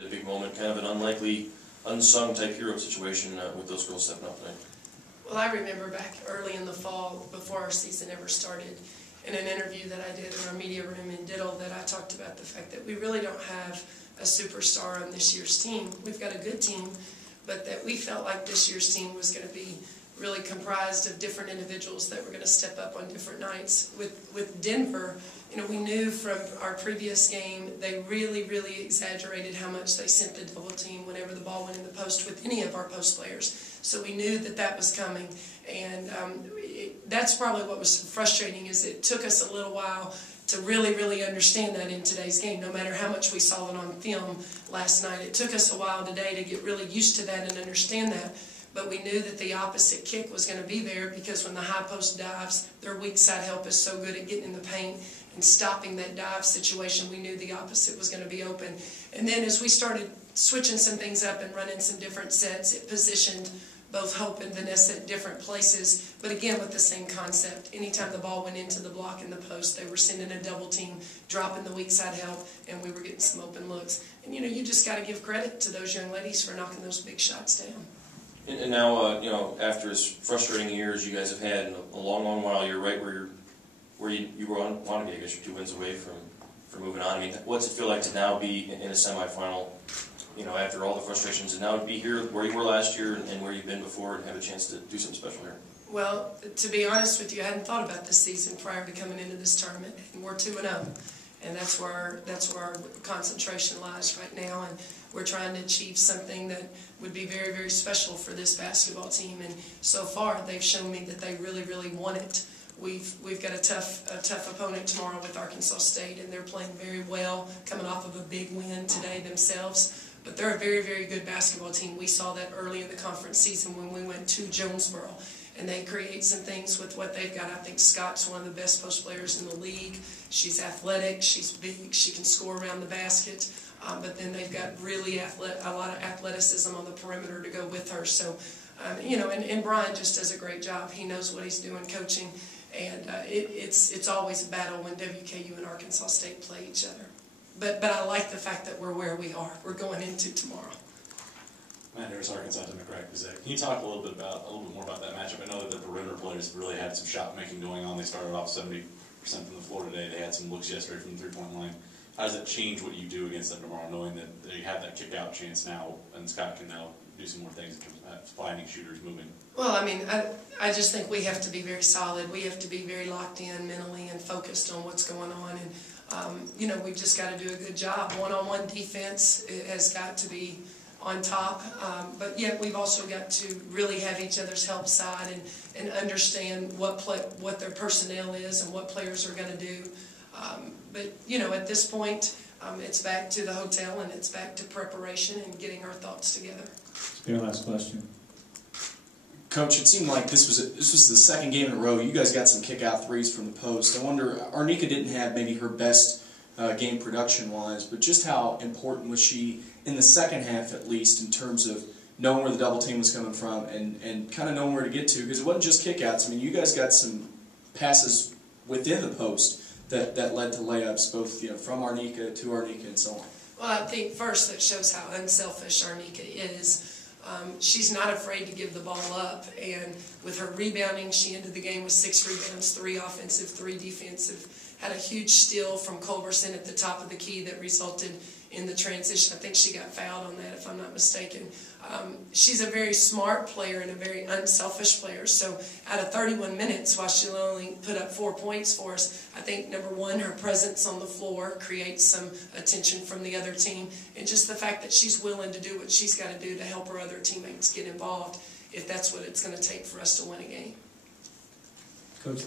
A big moment, kind of an unlikely, unsung type hero situation with those girls stepping up tonight. Well, I remember back early in the fall, before our season ever started, in an interview that I did in our media room in Diddle, that I talked about the fact that we really don't have a superstar on this year's team. We've got a good team, but that we felt like this year's team was going to be really comprised of different individuals that were going to step up on different nights. With Denver, you know, we knew from our previous game they really exaggerated how much they sent the double team whenever the ball went in the post with any of our post players. So we knew that that was coming, and that's probably what was frustrating, is it took us a little while to really understand that in today's game. No matter how much we saw it on film last night, it took us a while today to get really used to that and understand that. But we knew that the opposite kick was going to be there, because when the high post dives, their weak side help is so good at getting in the paint and stopping that dive situation. We knew the opposite was going to be open. And then as we started switching some things up and running some different sets, it positioned both Hope and Vanessa at different places, but again with the same concept. Anytime the ball went into the block in the post, they were sending a double team, dropping the weak side help, and we were getting some open looks. And you know, you just got to give credit to those young ladies for knocking those big shots down. And now, you know, after as frustrating years you guys have had in a long while, you're right where you want to be. I guess you're 2 wins away from moving on. I mean, what's it feel like to now be in a semifinal? You know, after all the frustrations, and now to be here where you were last year and where you've been before, and have a chance to do something special here. Well, to be honest with you, I hadn't thought about this season prior to coming into this tournament, and we're 2-0, and that's where our concentration lies right now, and we're trying to achieve something that would be very special for this basketball team. And so far, they've shown me that they really want it. We've got a tough opponent tomorrow with Arkansas State, and they're playing very well, coming off of a big win today themselves. But they're a very good basketball team. We saw that early in the conference season when we went to Jonesboro. And they create some things with what they've got. I think Scott's one of the best post players in the league. She's athletic, she's big, she can score around the basket. But then they've got really a lot of athleticism on the perimeter to go with her. So, you know, and Brian just does a great job. He knows what he's doing coaching. And it's always a battle when WKU and Arkansas State play each other. But I like the fact that we're where we are. We're going into tomorrow. Matt Harris, Arkansas Democratic Gazette. Can you talk a little bit more about that matchup? I know that the perimeter players really had some shot making going on. They started off 70% from the floor today. They had some looks yesterday from the three-point line. How does that change what you do against them tomorrow, knowing that they have that kick-out chance now, and Scott can now do some more things in terms of finding shooters moving? Well, I mean, I just think we have to be very solid. We have to be very locked in mentally and focused on what's going on. And you know, we've just got to do a good job. One-on-one defense has got to be on top, but yet we've also got to really have each other's help side and understand what their personnel is and what players are going to do. But you know, at this point, it's back to the hotel and it's back to preparation and getting our thoughts together. Your last question. Coach, it seemed like this was the second game in a row. You guys got some kick-out threes from the post. I wonder, Arnika didn't have maybe her best game production-wise, but just how important was she in the second half, at least, in terms of knowing where the double team was coming from and kind of knowing where to get to? Because it wasn't just kick-outs. I mean, you guys got some passes within the post that led to layups, both, you know, from Arnika to Arnika and so on. Well, I think first that shows how unselfish Arnika is. She's not afraid to give the ball up, and with her rebounding, she ended the game with 6 rebounds, 3 offensive, 3 defensive. Had a huge steal from Culberson at the top of the key that resulted in the transition. I think she got fouled on that, if I'm not mistaken. She's a very smart player and a very unselfish player. So out of 31 minutes, while she'll only put up 4 points for us, I think, number one, her presence on the floor creates some attention from the other team. And just the fact that she's willing to do what she's got to do to help her other teammates get involved, if that's what it's going to take for us to win a game. Coach,